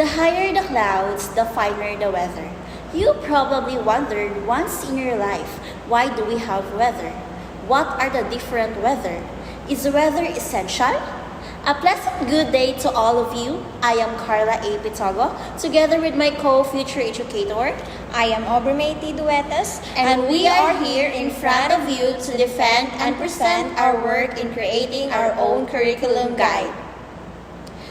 The higher the clouds, the finer the weather. You probably wondered once in your life, why do we have weather? What are the different weather? Is weather essential? A pleasant good day to all of you. I am Carla A. Pitogo, together with my co-future educator. I am Obermaiti Duetas, And we are here in front of you to defend and present our work in creating our own curriculum guide.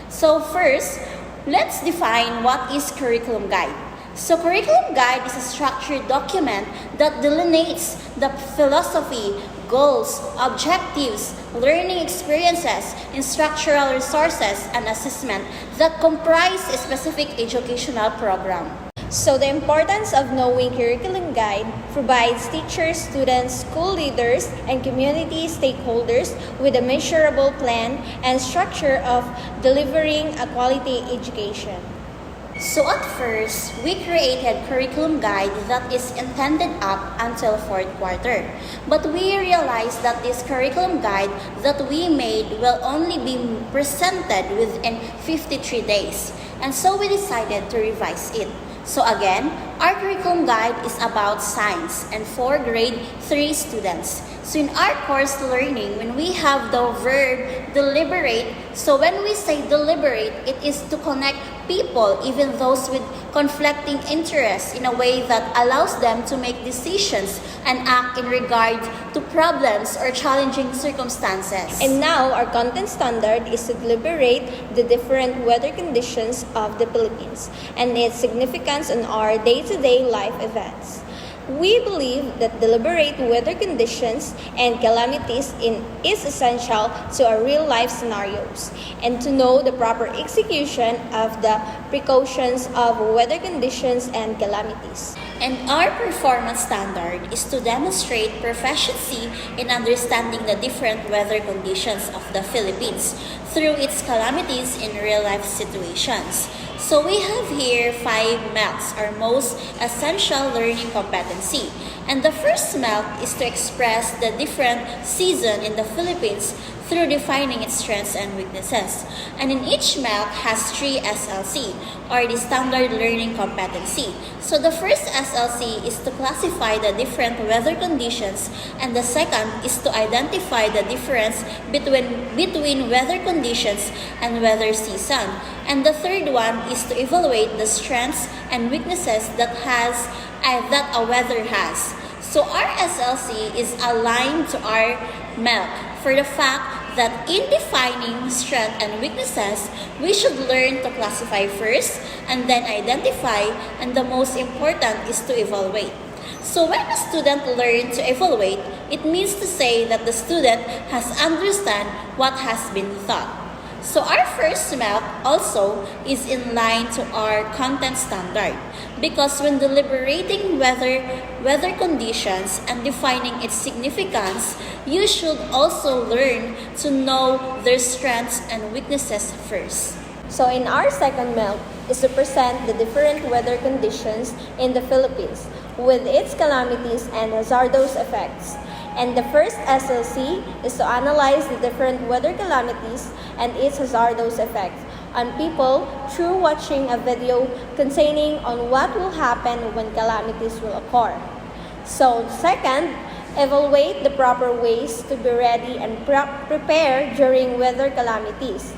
So first, let's define what is curriculum guide. So curriculum guide is a structured document that delineates the philosophy, goals, objectives, learning experiences, instructional resources, and assessment that comprise a specific educational program. So the importance of knowing curriculum guide provides teachers, students, school leaders, and community stakeholders with a measurable plan and structure of delivering a quality education. So at first, we created curriculum guide that is intended up until fourth quarter. But we realized that this curriculum guide that we made will only be presented within 53 days. And so we decided to revise it. So again, our curriculum guide is about science and for grade 3 students. So in our course learning, when we have the verb deliberate, so when we say deliberate, it is to connect people, even those with conflicting interests, in a way that allows them to make decisions and act in regard to problems or challenging circumstances. And now our content standard is to deliberate the different weather conditions of the Philippines and its significance on our day-to-day life events. We believe that deliberate weather conditions and calamities is essential to our real-life scenarios and to know the proper execution of the precautions of weather conditions and calamities. And our performance standard is to demonstrate proficiency in understanding the different weather conditions of the Philippines through its calamities in real-life situations. So we have here 5 MELCs, our most essential learning competency. And the first MELC is to express the different season in the Philippines through defining its strengths and weaknesses. And in each MELC has 3 SLC, or the standard learning competency. So the first SLC is to classify the different weather conditions, and the second is to identify the difference between weather conditions and weather season. And the third one is to evaluate the strengths and weaknesses that a weather has. So our SLC is aligned to our MELC for the fact that in defining strengths and weaknesses, we should learn to classify first and then identify, and the most important is to evaluate. So when a student learns to evaluate, it means to say that the student has understand what has been taught. So our first MELC also is in line to our content standard, because when deliberating weather conditions and defining its significance, you should also learn to know their strengths and weaknesses first. So in our second MELC is to present the different weather conditions in the Philippines with its calamities and hazardous effects. And the first SLC is to analyze the different weather calamities and its hazardous effects on people through watching a video containing on what will happen when calamities will occur. So second, evaluate the proper ways to be ready and prepare during weather calamities.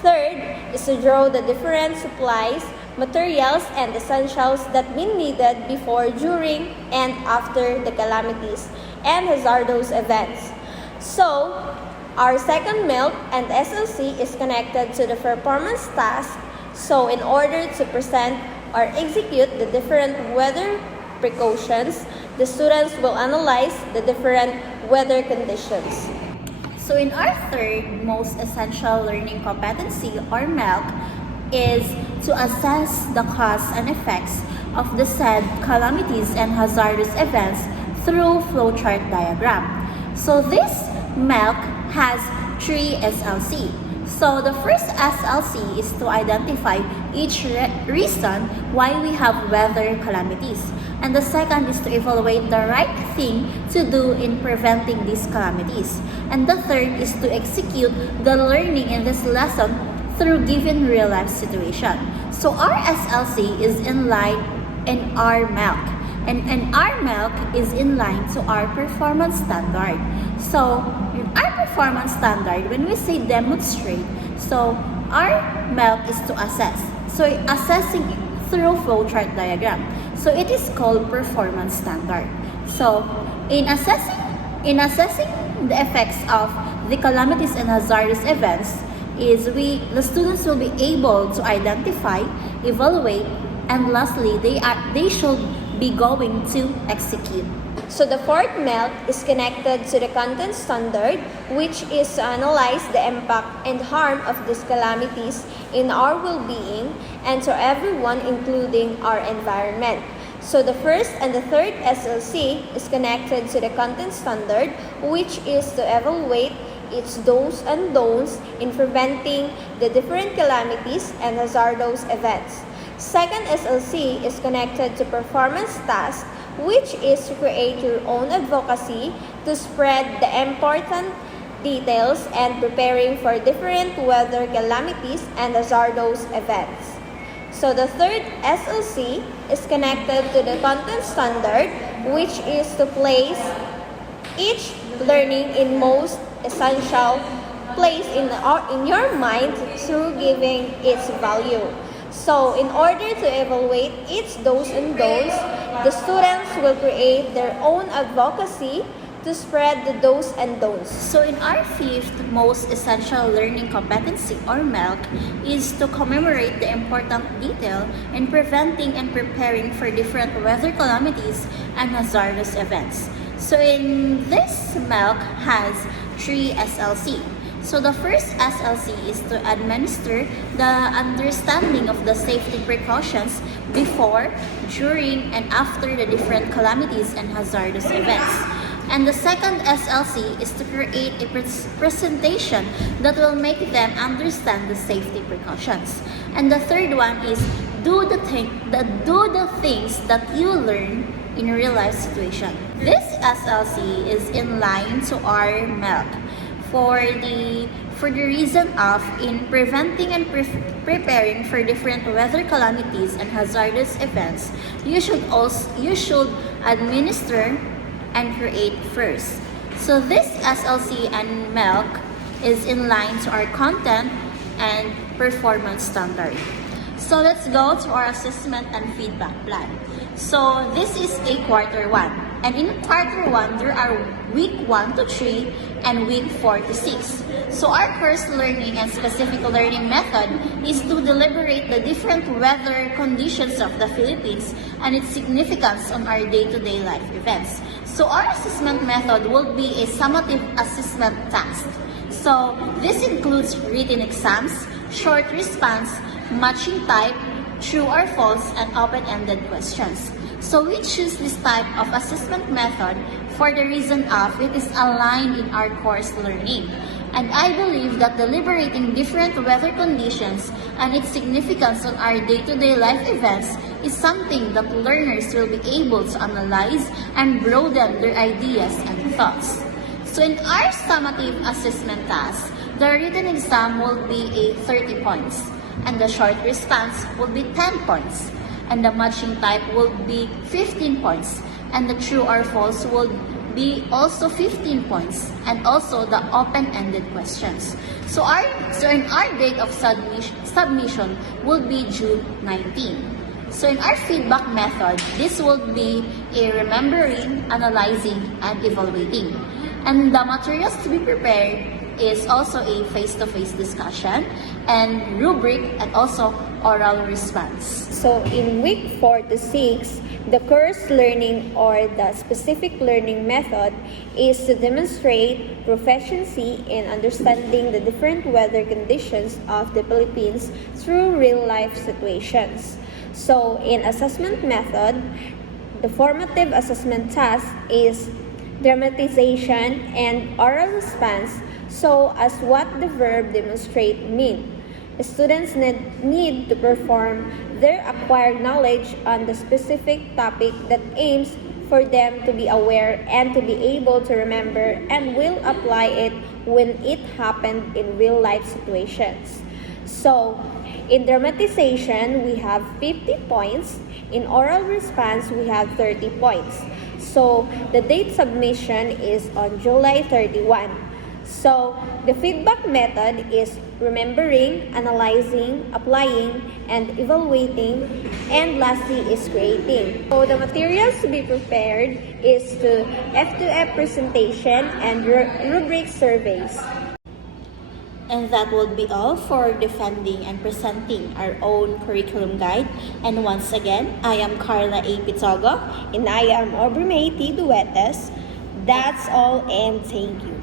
Third is to draw the different supplies, materials, and essentials that be needed before, during, and after the calamities and hazardous events. So, our second MELC and SLC is connected to the performance task. So, in order to present or execute the different weather precautions, the students will analyze the different weather conditions. So in our third most essential learning competency, or MELC, is to assess the cause and effects of the said calamities and hazardous events through flowchart diagram. So this MELC has 3 SLC. So the first SLC is to identify each reason why we have weather calamities. And the second is to evaluate the right thing to do in preventing these calamities. And the third is to execute the learning in this lesson through given real-life situation. So our SLC is in line in our MELC, and our MELC is in line to our performance standard. So in our performance standard, when we say demonstrate, so our MELC is to assess. So assessing through flowchart diagram. So it is called performance standard. So in assessing the effects of the calamities and hazardous events, the students will be able to identify, evaluate, and lastly they should be going to execute. So the fourth MELC is connected to the content standard, which is to analyze the impact and harm of these calamities in our well-being and to everyone, including our environment. So the first and the third SLC is connected to the content standard, which is to evaluate its do's and don'ts in preventing the different calamities and hazardous events. Second SLC is connected to performance tasks, which is to create your own advocacy to spread the important details and preparing for different weather calamities and hazardous events. So the third SLC is connected to the content standard, which is to place each learning in most essential place in your mind through giving its value. So in order to evaluate its do's and don'ts, the students will create their own advocacy to spread the do's and don'ts. So in our fifth most essential learning competency or MELC is to commemorate the important detail in preventing and preparing for different weather calamities and hazardous events. So in this MELC has 3 SLC. So the first SLC is to administer the understanding of the safety precautions before, during, and after the different calamities and hazardous events. And the second SLC is to create a presentation that will make them understand the safety precautions. And the third one is do the things that you learn in a real life situation. This SLC is in line to our MELC for the reason of in preventing and preparing for different weather calamities and hazardous events, you should administer and create first. So this SLC and MELC is in line to our content and performance standard. So let's go to our assessment and feedback plan. So this is a quarter 1. And in quarter 1, there are week 1 to 3 and week 4 to 6. So our course learning and specific learning method is to deliberate the different weather conditions of the Philippines and its significance on our day-to-day life events. So our assessment method will be a summative assessment task. So this includes written exams, short response, matching type, true or false, and open-ended questions. So we choose this type of assessment method for the reason of it is aligned in our course learning. And I believe that deliberating different weather conditions and its significance on our day-to-day life events is something that learners will be able to analyze and broaden their ideas and thoughts. So in our summative assessment task, the written exam will be a 30 points, and the short response will be 10 points, and the matching type will be 15 points, and the true or false will be also 15 points, and also the open-ended questions. So in our date of submission will be June 19. So in our feedback method, this will be a remembering, analyzing, and evaluating. And the materials to be prepared is also a face-to-face discussion and rubric and also oral response. So in week 4 to 6, the course learning or the specific learning method is to demonstrate proficiency in understanding the different weather conditions of the Philippines through real-life situations. So in assessment method, the formative assessment task is dramatization and oral response, so as what the verb demonstrate mean. Students need to perform their acquired knowledge on the specific topic that aims for them to be aware and to be able to remember and will apply it when it happened in real life situations. So In dramatization, we have 50 points. In oral response, we have 30 points. So, the date submission is on July 31. So, the feedback method is remembering, analyzing, applying, and evaluating, and lastly is creating. So, the materials to be prepared is to F2F presentation and rubric surveys. And that would be all for defending and presenting our own curriculum guide. And once again, I am Carla A. Pitogo. And I am Aubrey May T. Duetes. That's all, and thank you.